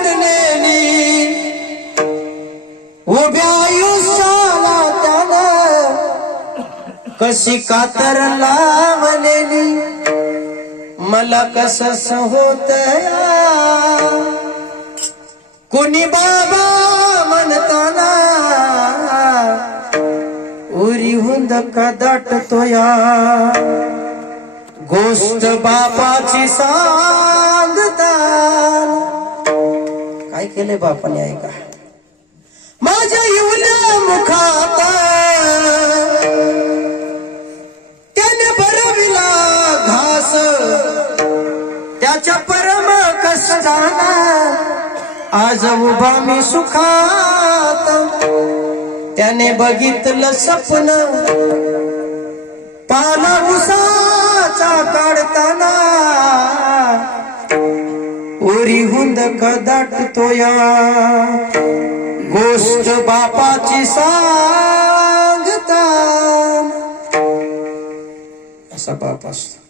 सोडलेली उभ्या आयुष्याला त्यानं कशी कातर लावलेली. मला कस होत कुणी बाबा म्हणताना उरी हुंद का गोष्ट बापाची सा केले बापाने ऐका माझ्या येऊल्या मुखात त्याने भरविला घास. त्याच्या परम कष्टाना आज उभा मी सुखात. त्याने बघितलं सपन पाला उसा ओरी हुंद दाटतो या गोष्ट बापाची सांगता. असा बाप असतो.